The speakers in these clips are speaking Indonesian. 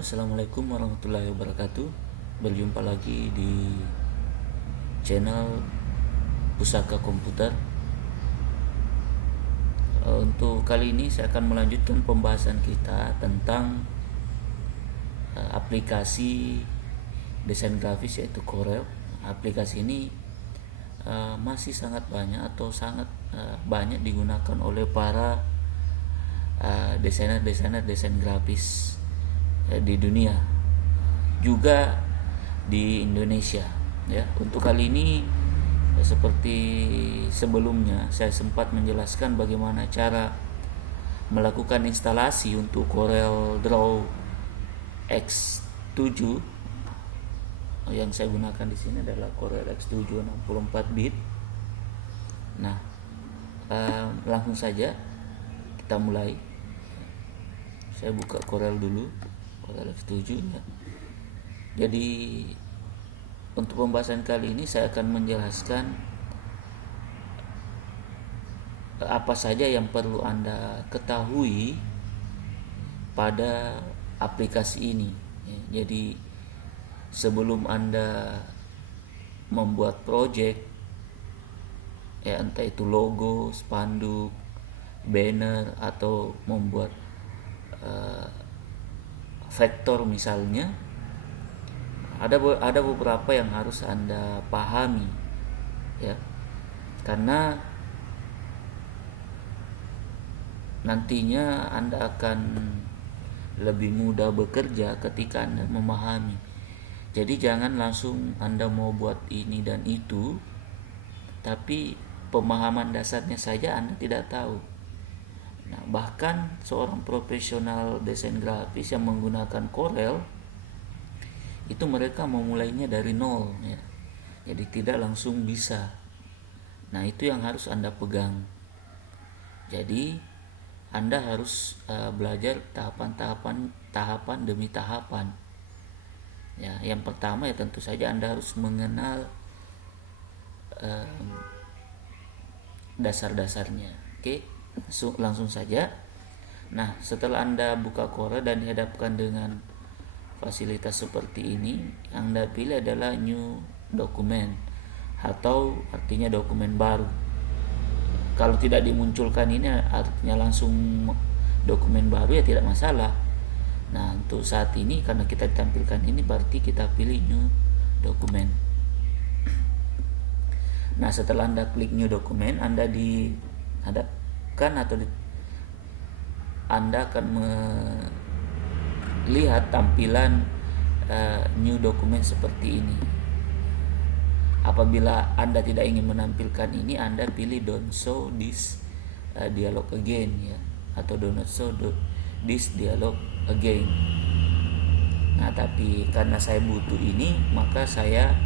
Halo, assalamualaikum warahmatullahi wabarakatuh. Berjumpa lagi di channel Pusaka Komputer. Untuk kali ini saya akan melanjutkan pembahasan kita tentang aplikasi desain grafis yaitu Corel. Aplikasi ini masih sangat banyak atau sangat banyak digunakan oleh para desainer desain grafis di dunia, juga di Indonesia ya. Untuk kali ini seperti sebelumnya saya sempat menjelaskan bagaimana cara melakukan instalasi untuk Corel Draw X7. Yang saya gunakan di sini adalah Corel X7 64 bit. Nah, langsung saja kita mulai. Saya buka Corel dulu, Corel X7 ya. Jadi untuk pembahasan kali ini saya akan menjelaskan apa saja yang perlu Anda ketahui pada aplikasi ini ya. Jadi sebelum Anda membuat project ya, entah itu logo, spanduk, banner, atau membuat vektor misalnya, ada beberapa yang harus Anda pahami ya, karena nantinya Anda akan lebih mudah bekerja ketika Anda memahami. Jadi jangan langsung Anda mau buat ini dan itu, tapi pemahaman dasarnya saja Anda tidak tahu. Nah, bahkan seorang profesional desain grafis yang menggunakan Corel itu mereka memulainya dari nol ya. Jadi tidak langsung bisa. Nah, itu yang harus Anda pegang. Jadi Anda harus belajar tahapan demi tahapan. Ya, yang pertama ya tentu saja Anda harus mengenal dasar-dasarnya. Oke, langsung saja. Nah, setelah Anda buka Corel dan dihadapkan dengan fasilitas seperti ini, yang Anda pilih adalah new document atau artinya dokumen baru. Kalau tidak dimunculkan ini artinya langsung dokumen baru ya tidak masalah. Nah, untuk saat ini karena kita ditampilkan ini berarti kita pilih new document. Nah, setelah Anda klik new document, Anda dihadapkan atau Anda akan melihat tampilan new document seperti ini. Apabila Anda tidak ingin menampilkan ini, Anda pilih don't show this dialog again ya, atau do not show this dialog again. Nah, tapi karena saya butuh ini, maka saya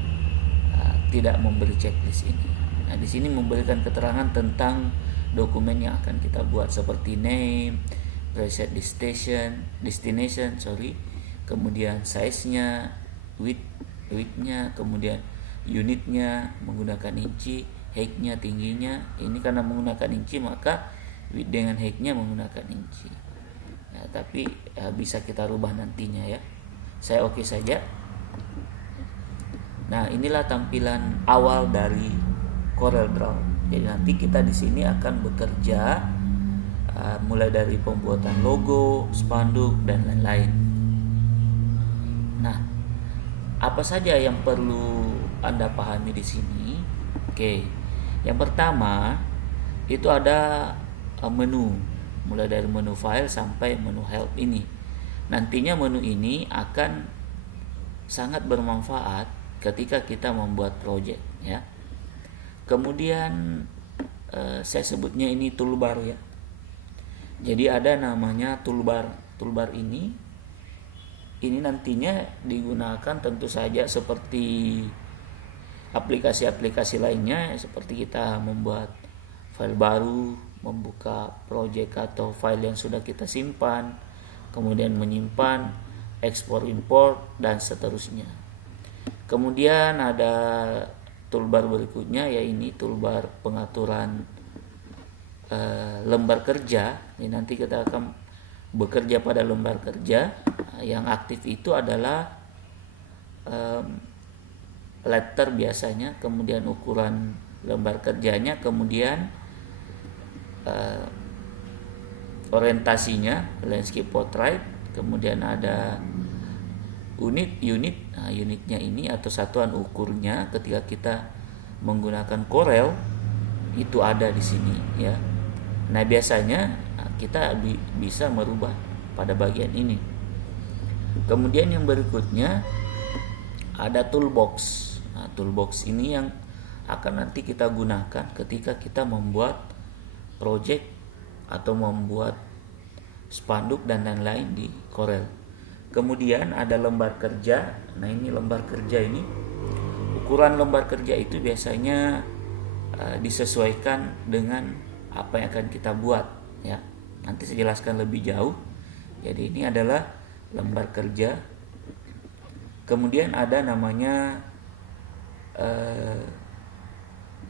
tidak memberi checklist ini. Nah, di sini memberikan keterangan tentang dokumen yang akan kita buat seperti name, preset destination, kemudian size-nya, width-nya, kemudian unitnya menggunakan inci, height-nya, tingginya. Ini karena menggunakan inci maka width dengan height-nya menggunakan inci. Nah, tapi bisa kita rubah nantinya ya. Saya oke saja. Nah, inilah tampilan awal dari Corel Draw. Jadi nanti kita di sini akan bekerja mulai dari pembuatan logo, spanduk, dan lain-lain. Nah, apa saja yang perlu Anda pahami di sini? Oke, yang pertama itu ada menu, mulai dari menu file sampai menu help ini. Nantinya menu ini akan sangat bermanfaat ketika kita membuat project ya. Kemudian saya sebutnya ini toolbar ya. Jadi ada namanya toolbar. Toolbar ini nantinya digunakan tentu saja seperti aplikasi-aplikasi lainnya, seperti kita membuat file baru, membuka project atau file yang sudah kita simpan, kemudian menyimpan, ekspor import, dan seterusnya. Kemudian ada toolbar berikutnya, yaitu toolbar pengaturan lembar kerja. Ini nanti kita akan bekerja pada lembar kerja. Yang aktif itu adalah letter biasanya, kemudian ukuran lembar kerjanya, kemudian orientasinya landscape portrait, kemudian ada unit. Nah, unitnya ini atau satuan ukurnya ketika kita menggunakan Corel itu ada di sini ya. Nah, biasanya kita bisa merubah pada bagian ini. Kemudian yang berikutnya ada toolbox. Nah, toolbox ini yang akan nanti kita gunakan ketika kita membuat project atau membuat spanduk dan lain-lain di Corel. Kemudian ada lembar kerja. Nah, ini lembar kerja ini, ukuran lembar kerja itu biasanya disesuaikan dengan apa yang akan kita buat ya. Nanti saya jelaskan lebih jauh. Jadi ini adalah lembar kerja. Kemudian ada namanya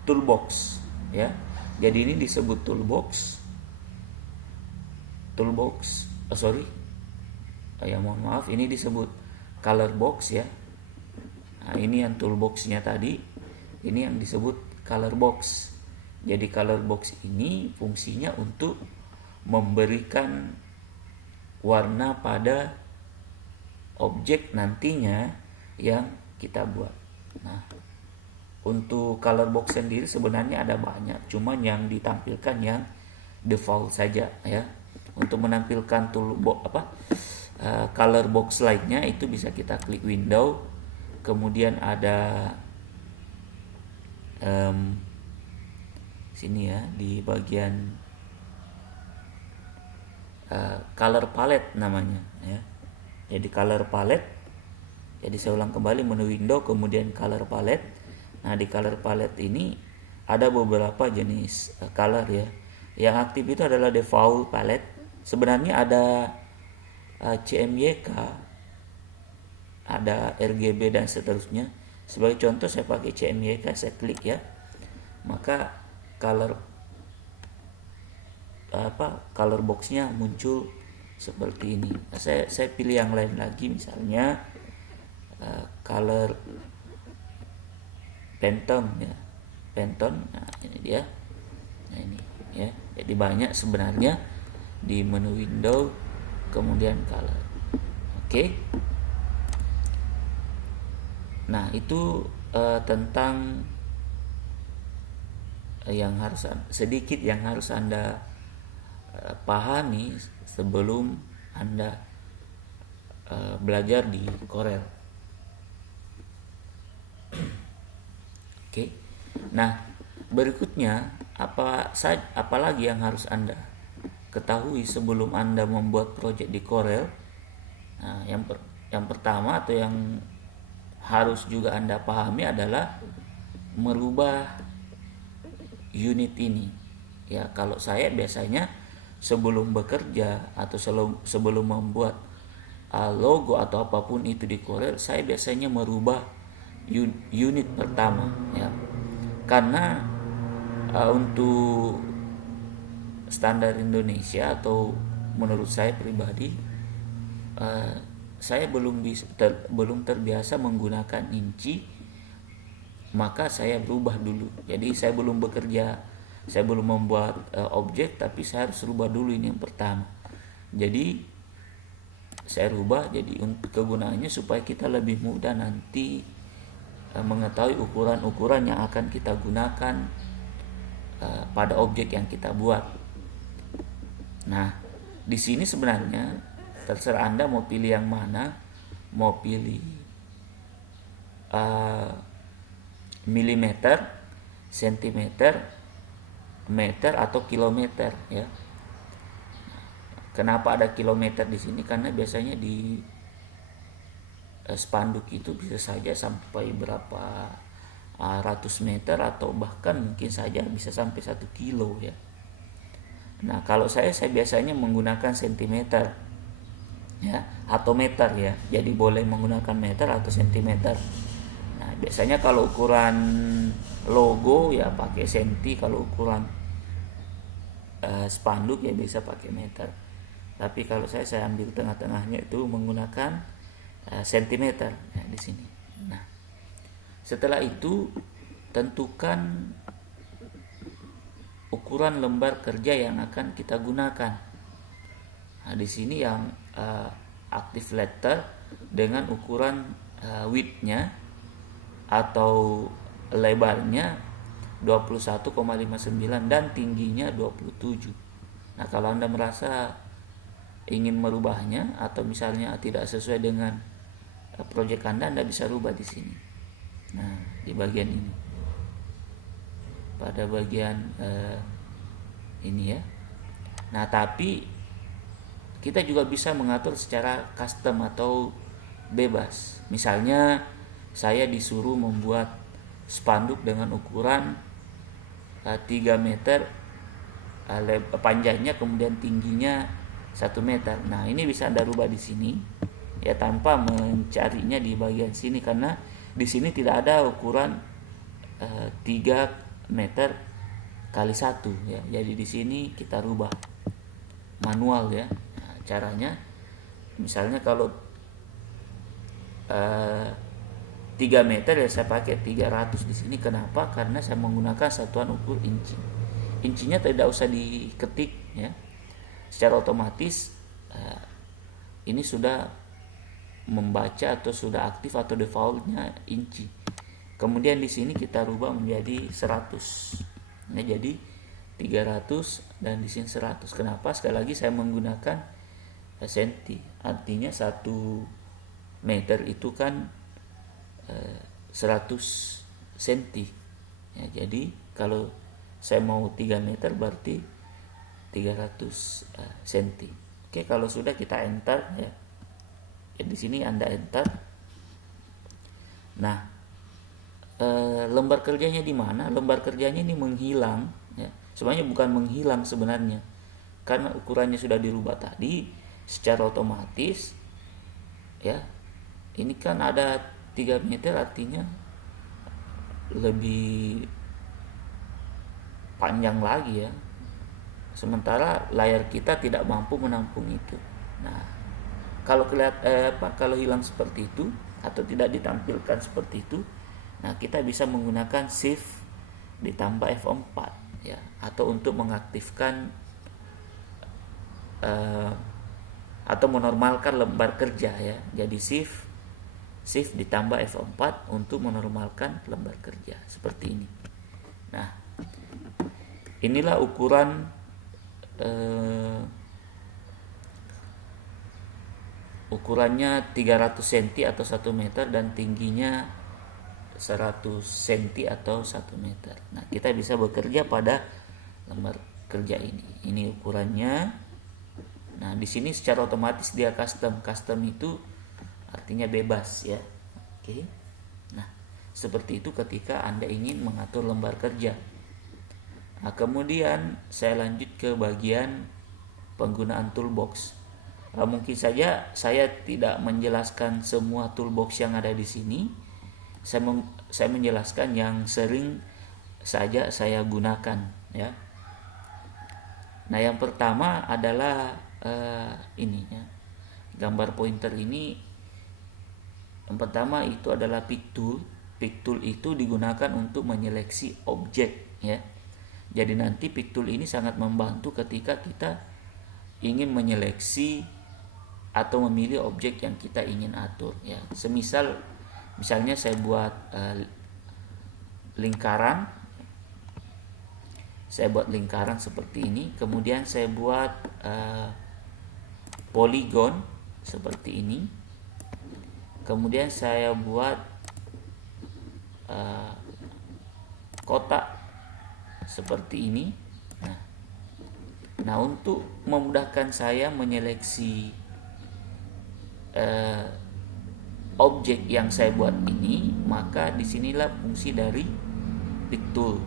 toolbox ya. Jadi ini disebut toolbox. Mohon maaf, ini disebut color box ya. Nah, ini yang toolboxnya tadi, ini yang disebut color box. Jadi color box ini fungsinya untuk memberikan warna pada objek nantinya yang kita buat. Nah, untuk color box sendiri sebenarnya ada banyak, cuman yang ditampilkan yang default saja ya. Untuk menampilkan color box lainnya itu bisa kita klik window, kemudian ada sini ya di bagian color palette namanya ya. Jadi color palette, jadi saya ulang kembali, menu window kemudian color palette. Nah, di color palette ini ada beberapa jenis color ya. Yang aktif itu adalah default palette. Sebenarnya ada CMYK, ada RGB dan seterusnya. Sebagai contoh saya pakai CMYK, saya klik ya. Maka color boxnya muncul seperti ini. Nah, saya pilih yang lain lagi, misalnya color Pantone ya. Pantone. Nah, ini dia. Nah, ini ya. Jadi banyak sebenarnya di menu window kemudian color. Oke. Nah, itu tentang yang harus sedikit yang harus Anda pahami sebelum Anda belajar di Corel. Oke. Nah, berikutnya apalagi yang harus Anda ketahui sebelum Anda membuat project di Corel. Nah, yang pertama atau yang harus juga Anda pahami adalah merubah unit ini. Ya, kalau saya biasanya sebelum bekerja atau sebelum membuat logo atau apapun itu di Corel, saya biasanya merubah unit pertama ya. Karena untuk standar Indonesia atau menurut saya pribadi, saya belum terbiasa menggunakan inci, maka saya berubah dulu. Jadi saya belum bekerja, saya belum membuat objek, tapi saya harus rubah dulu ini yang pertama. Jadi saya rubah, jadi untuk kegunaannya supaya kita lebih mudah nanti mengetahui ukuran-ukuran yang akan kita gunakan pada objek yang kita buat. Nah, di sini sebenarnya terserah Anda mau pilih yang mana, mau pilih milimeter, sentimeter, meter atau kilometer ya. Kenapa ada kilometer di sini? Karena biasanya di spanduk itu bisa saja sampai berapa ratus meter atau bahkan mungkin saja bisa sampai 1 kilo ya. Nah, kalau saya biasanya menggunakan sentimeter ya atau meter ya. Jadi boleh menggunakan meter atau sentimeter. Nah, biasanya kalau ukuran logo ya pakai senti, kalau ukuran spanduk ya bisa pakai meter. Tapi kalau saya ambil tengah-tengahnya itu menggunakan sentimeter ya, di sini. Nah, setelah itu tentukan ukuran lembar kerja yang akan kita gunakan. Nah, di sini yang active letter dengan ukuran width-nya atau lebarnya 21,59 dan tingginya 27. Nah, kalau Anda merasa ingin merubahnya atau misalnya tidak sesuai dengan proyek Anda bisa rubah di sini. Nah, di bagian ini. Pada bagian ini ya. Nah, tapi kita juga bisa mengatur secara custom atau bebas. Misalnya saya disuruh membuat spanduk dengan ukuran 3 meter panjangnya, kemudian tingginya 1 meter. Nah, ini bisa Anda rubah di sini ya tanpa mencarinya di bagian sini, karena di sini tidak ada ukuran 3 meter kali 1 ya. Jadi di sini kita rubah manual ya. Nah, caranya misalnya kalau 3 meter ya saya pakai 300 di sini. Kenapa? Karena saya menggunakan satuan ukur inci. Incinya tidak usah diketik ya. Secara otomatis ini sudah membaca atau sudah aktif atau defaultnya inci. Kemudian di sini kita rubah menjadi 100. Nah, jadi 300 dan di sini 100. Kenapa? Sekali lagi saya menggunakan senti. Artinya 1 meter itu kan 100 cm ya. Jadi kalau saya mau 3 meter berarti 300 cm. Oke, kalau sudah kita enter ya. Di sini Anda enter. Nah, lembar kerjanya di mana? Lembar kerjanya ini menghilang ya. Sebenarnya bukan menghilang sebenarnya, karena ukurannya sudah dirubah tadi secara otomatis ya. Ini kan ada 3 meter, artinya lebih panjang lagi ya. Sementara layar kita tidak mampu menampung itu. Nah, kalau kalau hilang seperti itu atau tidak ditampilkan seperti itu, nah kita bisa menggunakan shift ditambah F4 ya, atau untuk mengaktifkan atau menormalkan lembar kerja ya. Jadi shift ditambah F4 untuk menormalkan lembar kerja seperti ini. Nah, inilah ukuran ukurannya 300 cm atau 1 meter dan tingginya 100 cm atau 1 meter. Nah, kita bisa bekerja pada lembar kerja ini. Ini ukurannya. Nah, di sini secara otomatis dia custom. Custom itu artinya bebas ya. Oke. Nah, seperti itu ketika Anda ingin mengatur lembar kerja. Nah, kemudian saya lanjut ke bagian penggunaan toolbox. Mungkin saja saya tidak menjelaskan semua toolbox yang ada di sini. Saya menjelaskan yang sering saja saya gunakan ya. Nah, yang pertama adalah ini ya. Gambar pointer ini. Yang pertama itu adalah pick tool. Pick tool itu digunakan untuk menyeleksi objek ya. Jadi nanti pick tool ini sangat membantu ketika kita ingin menyeleksi atau memilih objek yang kita ingin atur ya. Misalnya saya buat lingkaran. Saya buat lingkaran seperti ini, kemudian saya buat poligon seperti ini. Kemudian saya buat kotak seperti ini. Nah, untuk memudahkan saya menyeleksi objek yang saya buat ini, maka disinilah fungsi dari pick tool.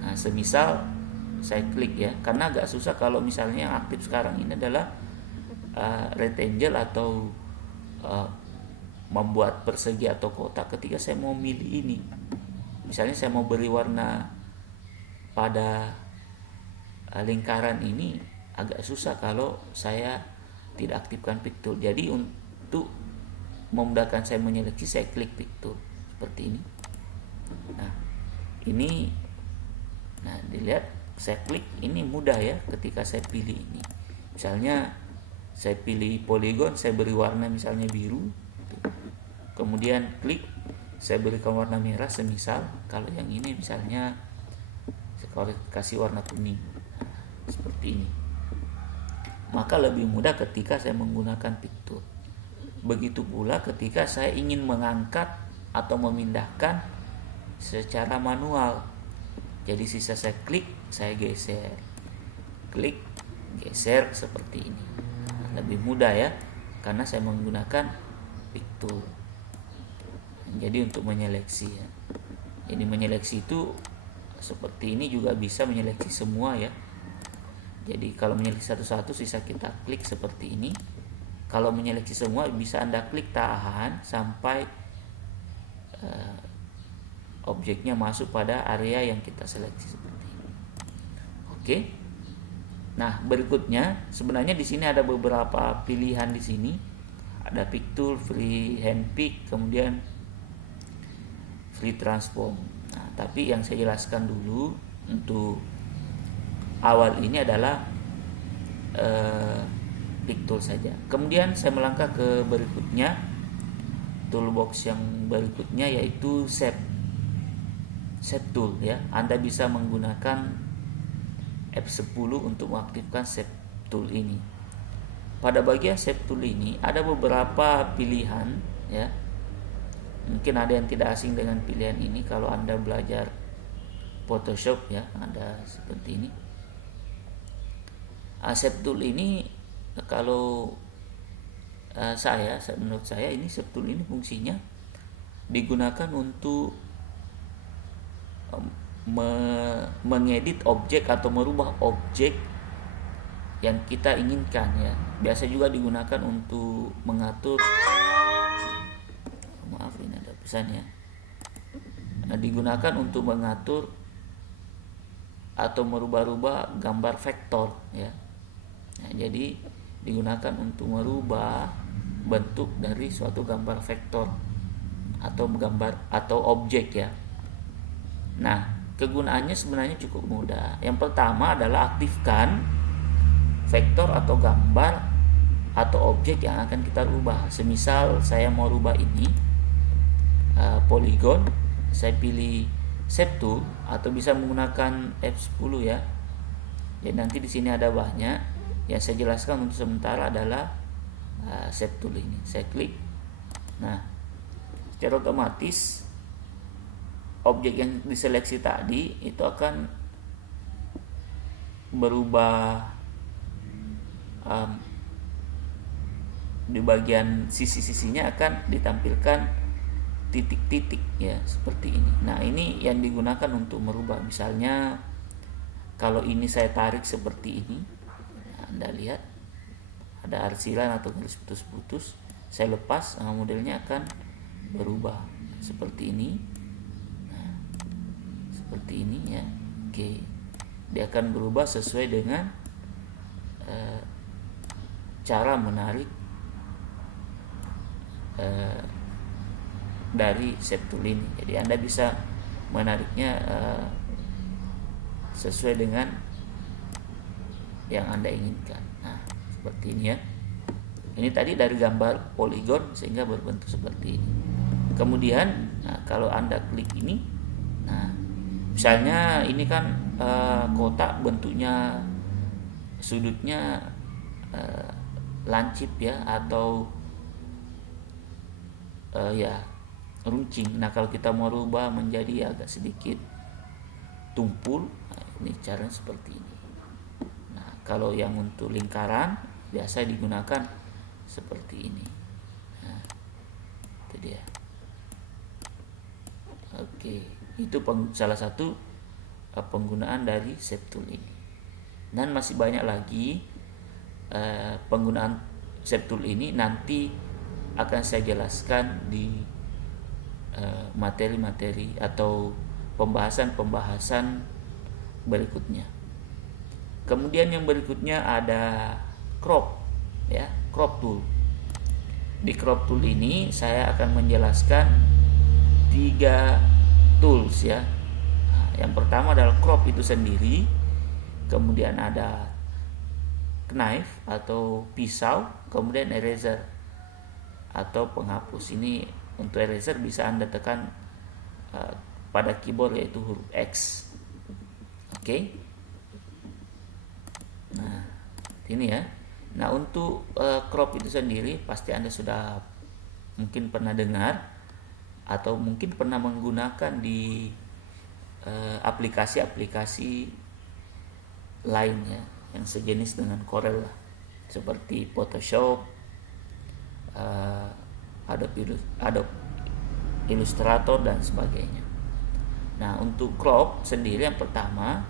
Nah, semisal saya klik ya, karena agak susah kalau misalnya yang aktif sekarang ini adalah rectangle atau membuat persegi atau kotak. Ketika saya mau milih ini, misalnya saya mau beri warna pada lingkaran ini, agak susah kalau saya tidak aktifkan pick tool. Jadi untuk memudahkan saya menyeleksi, saya klik pick tool seperti ini. Nah ini, nah dilihat saya klik, ini mudah ya ketika saya pilih ini. Misalnya saya pilih polygon, saya beri warna misalnya biru, kemudian klik, saya berikan warna merah semisal. Kalau yang ini misalnya saya kasih warna kuning, seperti ini. Maka lebih mudah ketika saya menggunakan pick tool. Begitu pula ketika saya ingin mengangkat atau memindahkan secara manual. Jadi sisa saya klik, saya geser, klik, geser seperti ini. Lebih mudah ya, karena saya menggunakan pick tool. Jadi untuk menyeleksi ya. Jadi menyeleksi itu seperti ini juga bisa menyeleksi semua ya. Jadi kalau menyeleksi satu-satu, sisa kita klik seperti ini. Kalau menyeleksi semua, bisa Anda klik tahan sampai objeknya masuk pada area yang kita seleksi seperti ini. Oke. Nah, berikutnya sebenarnya di sini ada beberapa pilihan di sini. Ada pick tool, free hand pick, kemudian free transform. Nah, tapi yang saya jelaskan dulu untuk awal ini adalah pick tool saja. Kemudian saya melangkah ke berikutnya, toolbox yang berikutnya yaitu shape tool ya. Anda bisa menggunakan F10 untuk mengaktifkan shape tool ini. Pada bagian shape tool ini ada beberapa pilihan ya. Mungkin ada yang tidak asing dengan pilihan ini kalau Anda belajar Photoshop ya, ada seperti ini. Shape tool ini kalau menurut saya ini shape tool ini fungsinya digunakan untuk mengedit objek atau merubah objek yang kita inginkan ya. Biasa juga digunakan untuk mengatur, maaf ini ada pesan ya, digunakan untuk mengatur atau merubah-rubah gambar vektor ya. Nah, jadi digunakan untuk merubah bentuk dari suatu gambar vektor atau gambar atau objek ya. Nah, kegunaannya sebenarnya cukup mudah. Yang pertama adalah aktifkan vektor atau gambar atau objek yang akan kita rubah. Semisal saya mau rubah ini polygon, saya pilih shape tool atau bisa menggunakan F10 ya. Jadi nanti di sini ada banyak. Yang saya jelaskan untuk sementara adalah shape tool ini. Saya klik. Nah, secara otomatis objek yang diseleksi tadi itu akan berubah di bagian sisi-sisinya akan ditampilkan titik-titik ya, seperti ini. Nah, ini yang digunakan untuk merubah. Misalnya kalau ini saya tarik seperti ini, Anda lihat ada arsilan atau garis putus-putus, saya lepas, modelnya akan berubah seperti ini. Nah, seperti ini ya. Oke, dia akan berubah sesuai dengan cara menarik dari shape tool ini. Jadi Anda bisa menariknya sesuai dengan yang Anda inginkan. Nah, seperti ini ya. Ini tadi dari gambar polygon sehingga berbentuk seperti ini. Kemudian, nah, kalau Anda klik ini, nah, misalnya ini kan kotak bentuknya sudutnya lancip ya, atau ya runcing. Nah, kalau kita mau rubah menjadi agak sedikit tumpul, nah, ini caranya seperti ini. Nah, kalau yang untuk lingkaran biasa digunakan seperti ini. Nah, itu dia. Oke, itu salah satu penggunaan dari shape tool ini. Dan masih banyak lagi penggunaan shape tool ini, nanti akan saya jelaskan di materi-materi atau pembahasan-pembahasan berikutnya. Kemudian yang berikutnya ada crop, ya, crop tool. Di crop tool ini saya akan menjelaskan 3 tools, ya. Nah, yang pertama adalah crop itu sendiri, kemudian ada knife atau pisau, kemudian eraser atau penghapus. Ini untuk eraser bisa Anda tekan pada keyboard, yaitu huruf X. Oke. Nah, ini ya. Nah, untuk crop itu sendiri pasti Anda sudah mungkin pernah dengar atau mungkin pernah menggunakan di aplikasi-aplikasi lainnya yang sejenis dengan Corel lah, seperti Photoshop, Adobe Illustrator dan sebagainya. Nah, untuk crop sendiri yang pertama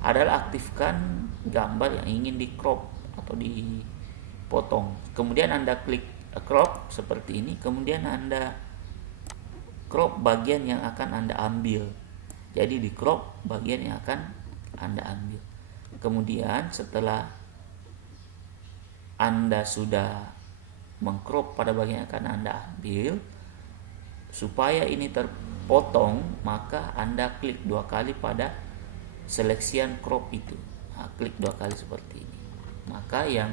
adalah aktifkan gambar yang ingin di crop atau dipotong. Kemudian Anda klik crop seperti ini, kemudian Anda crop bagian yang akan Anda ambil. Jadi di crop bagian yang akan Anda ambil. Kemudian setelah Anda sudah mengcrop pada bagian yang akan Anda ambil, supaya ini terpotong, maka Anda klik 2 kali pada seleksian crop itu. Nah, klik 2 kali seperti ini. Maka yang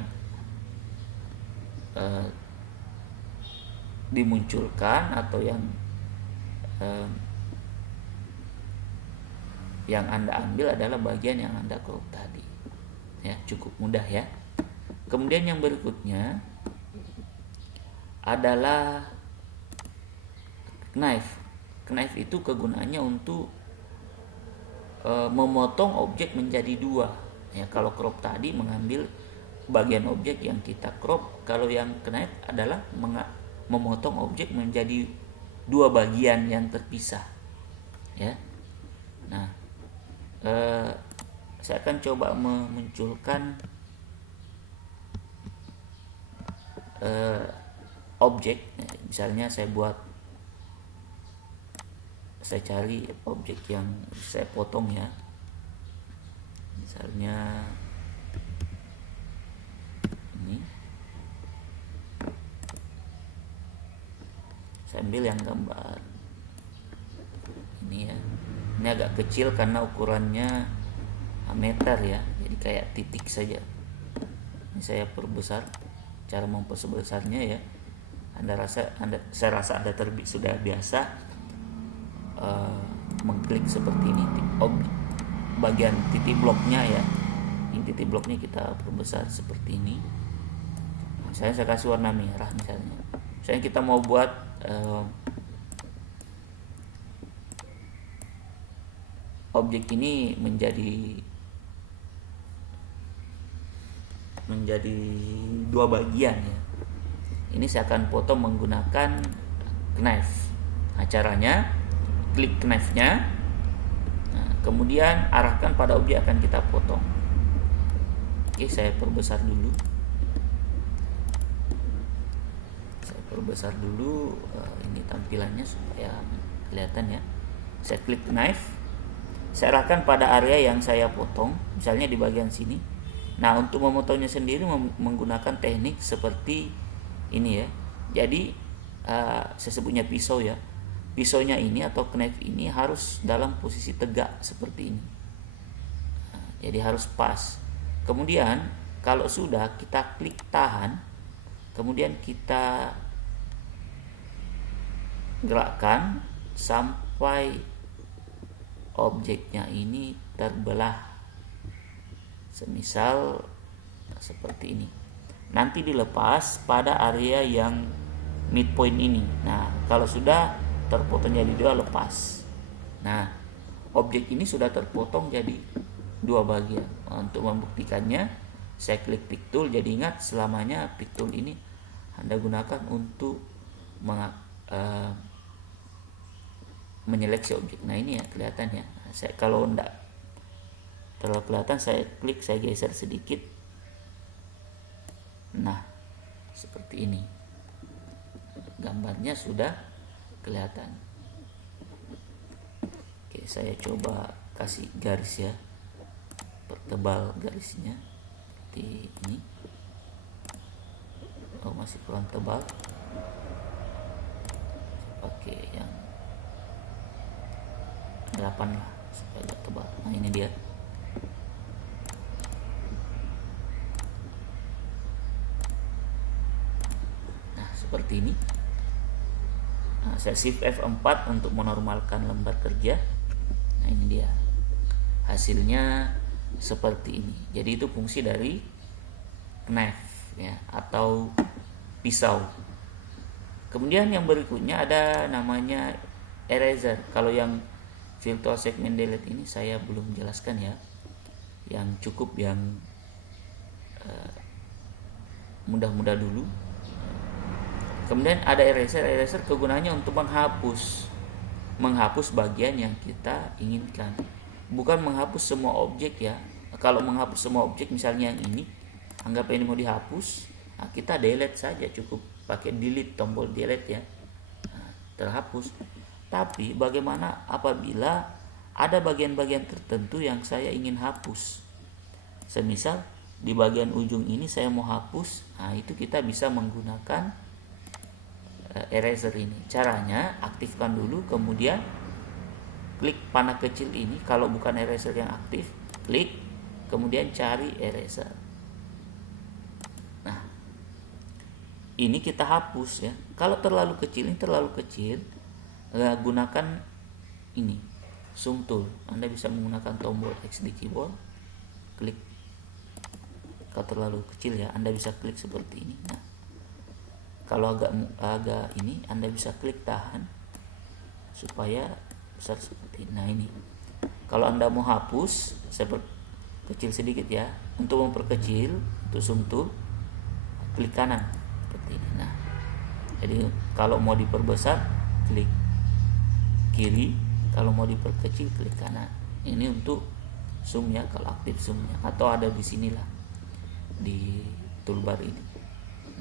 dimunculkan atau yang Anda ambil adalah bagian yang Anda crop tadi. Ya, cukup mudah ya. Kemudian yang berikutnya adalah knife. Knife itu kegunaannya untuk memotong objek menjadi 2. Ya, kalau crop tadi mengambil bagian objek yang kita crop, kalau yang knife adalah memotong objek menjadi 2 bagian yang terpisah. Ya. Nah, saya akan coba memunculkan objek. Misalnya saya cari objek yang saya potong ya. Misalnya ini. Saya ambil yang gambar ini ya. Ini agak kecil karena ukurannya meter ya. Jadi kayak titik saja. Ini saya perbesar. Cara memperbesarnya ya. Saya rasa Anda sudah biasa mengklik seperti ini, bagian titik bloknya ya. Ini titik bloknya kita perbesar seperti ini. Misalnya saya kasih warna merah misalnya. Misalnya kita mau buat objek ini menjadi 2 bagian ya. Ini saya akan potong menggunakan knife. Nah, caranya klik knife-nya, nah, kemudian arahkan pada objek akan kita potong. Oke, saya perbesar dulu. Ini tampilannya supaya kelihatan ya. Saya klik knife, saya arahkan pada area yang saya potong, misalnya di bagian sini. Nah, untuk memotongnya sendiri menggunakan teknik seperti ini ya. Jadi saya sebutnya pisau ya. Pisaunya ini atau knife ini harus dalam posisi tegak seperti ini. Nah, jadi harus pas. Kemudian kalau sudah, kita klik tahan, kemudian kita gerakkan sampai objeknya ini terbelah. Semisal seperti ini. Nanti dilepas pada area yang midpoint ini. Nah, kalau sudah terpotong jadi 2, lepas. Nah, objek ini sudah terpotong jadi 2 bagian. Untuk membuktikannya, saya klik pick tool. Jadi ingat, selamanya pick tool ini Anda gunakan untuk menyeleksi objek. Nah, ini ya kelihatan ya. Saya kalau enggak terlalu kelihatan, saya klik, saya geser sedikit. Nah, seperti ini. Gambarnya sudah kelihatan. Oke, saya coba kasih garis ya. pertebal garisnya seperti ini. Oh, masih kurang tebal, pakai yang 8 lah supaya agak tebal. Nah, ini dia. Nah, seperti ini. Nah, saya shift F4 untuk menormalkan lembar kerja. Nah, ini dia hasilnya seperti ini. Jadi itu fungsi dari knife ya, atau pisau. Kemudian yang berikutnya ada namanya eraser. Kalau yang virtual segment delete ini saya belum jelaskan ya. Yang cukup yang mudah-mudah dulu. Kemudian ada eraser. Eraser kegunaannya untuk menghapus bagian yang kita inginkan. Bukan menghapus semua objek ya. Kalau menghapus semua objek, misalnya yang ini, anggap ini mau dihapus, nah kita delete saja, cukup pakai delete, tombol delete ya, nah, terhapus. Tapi bagaimana apabila ada bagian-bagian tertentu yang saya ingin hapus? Semisal di bagian ujung ini saya mau hapus, nah itu kita bisa menggunakan eraser ini. Caranya aktifkan dulu, kemudian klik panah kecil ini. Kalau bukan eraser yang aktif, klik, kemudian cari eraser. Nah, ini kita hapus ya. Kalau terlalu kecil, gunakan ini, zoom tool. Anda bisa menggunakan tombol X di keyboard, klik. Kalau terlalu kecil ya, Anda bisa klik seperti ini. Nah, kalau agak ini, Anda bisa klik tahan supaya besar seperti ini. Nah, ini. Kalau Anda mau hapus, kecil sedikit ya. Untuk memperkecil, untuk zoom tool, klik kanan seperti ini. Nah, jadi kalau mau diperbesar, klik kiri. Kalau mau diperkecil, klik kanan. Ini untuk zoom ya, kalau aktif zoomnya, atau ada di sinilah di toolbar ini.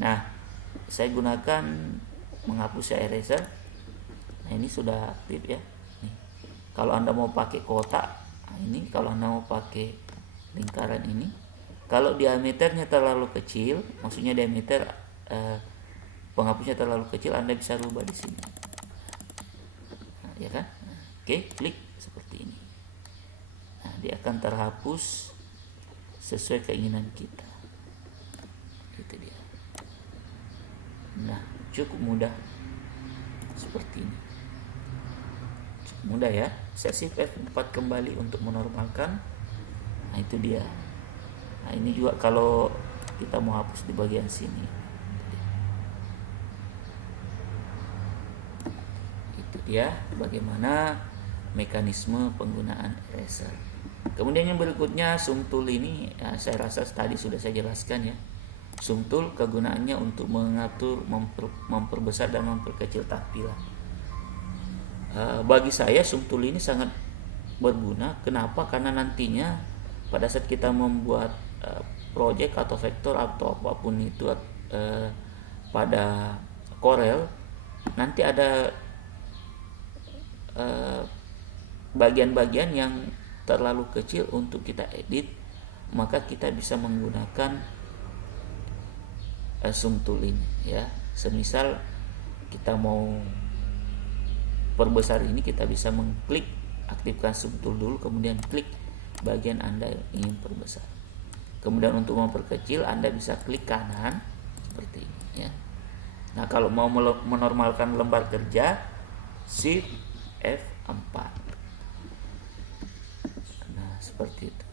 Nah, saya gunakan menghapus eraser. Nah, ini sudah aktif ya. Nih. Kalau Anda mau pakai kotak, nah ini. Kalau Anda mau pakai lingkaran ini, kalau diameternya terlalu kecil, maksudnya diameter penghapusnya terlalu kecil, Anda bisa rubah di sini. Nah, ya kan? Nah, oke, klik seperti ini. Nah, dia akan terhapus sesuai keinginan kita. Itu dia. Nah, cukup mudah seperti ini. Cukup mudah ya. Saya shift F4 kembali untuk menormalkan. Nah, itu dia. Nah, ini juga kalau kita mau hapus di bagian sini. Itu dia bagaimana mekanisme penggunaan eraser. Kemudian yang berikutnya zoom tool ini ya, saya rasa tadi sudah saya jelaskan ya. Zoom tool kegunaannya untuk mengatur, memperbesar dan memperkecil tampilan. Bagi saya zoom tool ini sangat berguna. Kenapa? Karena nantinya pada saat kita membuat project atau vektor atau apapun itu pada Corel, nanti ada bagian-bagian yang terlalu kecil untuk kita edit, maka kita bisa menggunakan zoom tool ini ya. Semisal kita mau perbesar ini, kita bisa mengklik, aktifkan zoom tool dulu, kemudian klik bagian Anda ingin perbesar. Kemudian untuk memperkecil, Anda bisa klik kanan seperti ini ya. Nah, kalau mau menormalkan lembar kerja, shift F4. Nah, seperti itu.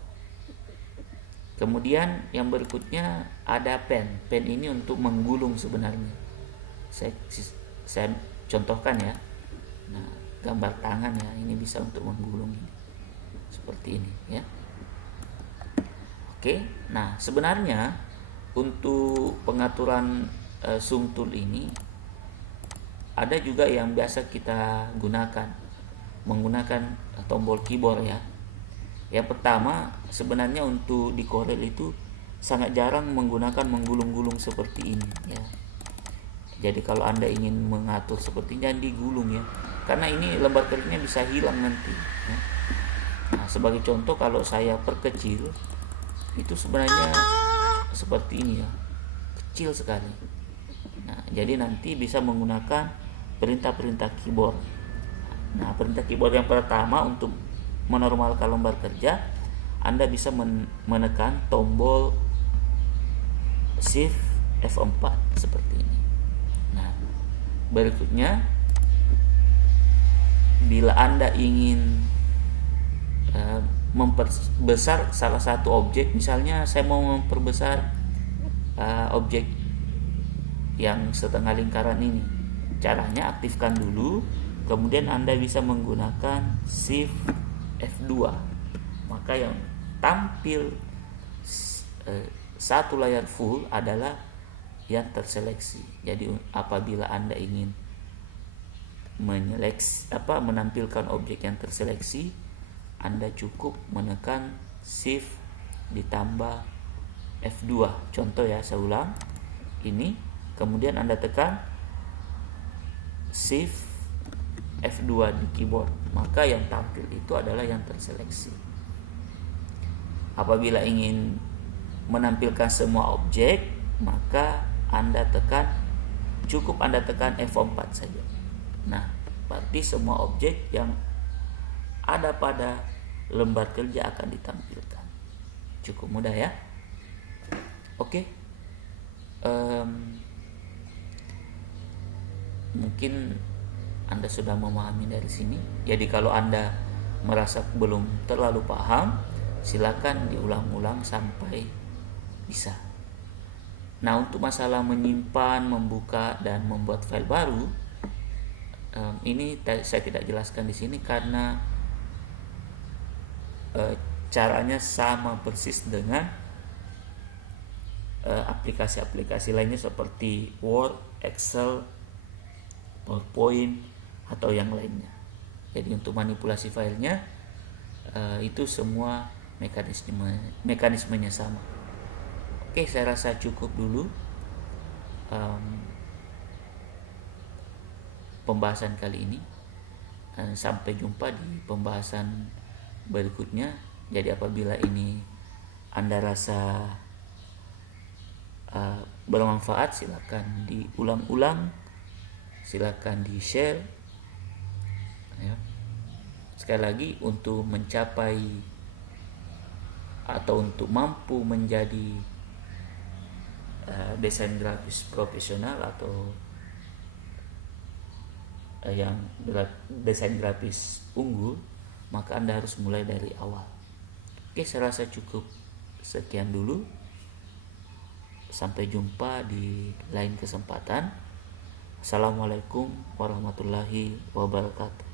Kemudian yang berikutnya ada pen. Pen ini untuk menggulung sebenarnya. Saya contohkan ya. Nah, gambar tangan ya, ini bisa untuk menggulung ini. Seperti ini ya. Oke. Nah, sebenarnya untuk pengaturan zoom tool ini ada juga yang biasa kita gunakan, menggunakan tombol keyboard ya. Yang pertama, sebenarnya untuk di Corel itu sangat jarang menggunakan menggulung-gulung seperti ini ya. Jadi kalau Anda ingin mengatur seperti ini, jangan digulung ya, karena ini lembar kerjanya bisa hilang nanti ya. Nah, sebagai contoh, kalau saya perkecil itu sebenarnya seperti ini ya, kecil sekali. Nah, jadi nanti bisa menggunakan perintah-perintah keyboard. Nah, perintah keyboard yang pertama untuk menormalkan lembar kerja, Anda bisa menekan tombol Shift F4 seperti ini. Nah, berikutnya bila Anda ingin memperbesar salah satu objek, misalnya saya mau memperbesar objek yang setengah lingkaran ini, caranya aktifkan dulu, kemudian Anda bisa menggunakan Shift F2, maka yang tampil satu layar full adalah yang terseleksi. Jadi apabila Anda ingin menampilkan objek yang terseleksi, Anda cukup menekan Shift ditambah F2. Contoh ya, saya ulang ini, kemudian Anda tekan Shift F2 di keyboard, maka yang tampil itu adalah yang terseleksi. Apabila ingin menampilkan semua objek, maka cukup Anda tekan F4 saja. Nah, berarti semua objek yang ada pada lembar kerja akan ditampilkan. Cukup mudah ya. Oke. Mungkin Anda sudah memahami dari sini. Jadi kalau Anda merasa belum terlalu paham, silakan diulang-ulang sampai bisa. Nah, untuk masalah menyimpan, membuka, dan membuat file baru, ini saya tidak jelaskan di sini karena caranya sama persis dengan aplikasi-aplikasi lainnya seperti Word, Excel, PowerPoint, atau yang lainnya. Jadi untuk manipulasi filenya itu semua mekanismenya sama. Oke, saya rasa cukup dulu pembahasan kali ini. Sampai jumpa di pembahasan berikutnya. Jadi apabila ini Anda rasa bermanfaat, silakan diulang-ulang, silakan di-share ya. Sekali lagi, untuk mencapai atau untuk mampu menjadi desain grafis profesional atau yang desain grafis unggul, maka Anda harus mulai dari awal. Oke, saya rasa cukup sekian dulu. Sampai jumpa di lain kesempatan. Assalamualaikum warahmatullahi wabarakatuh.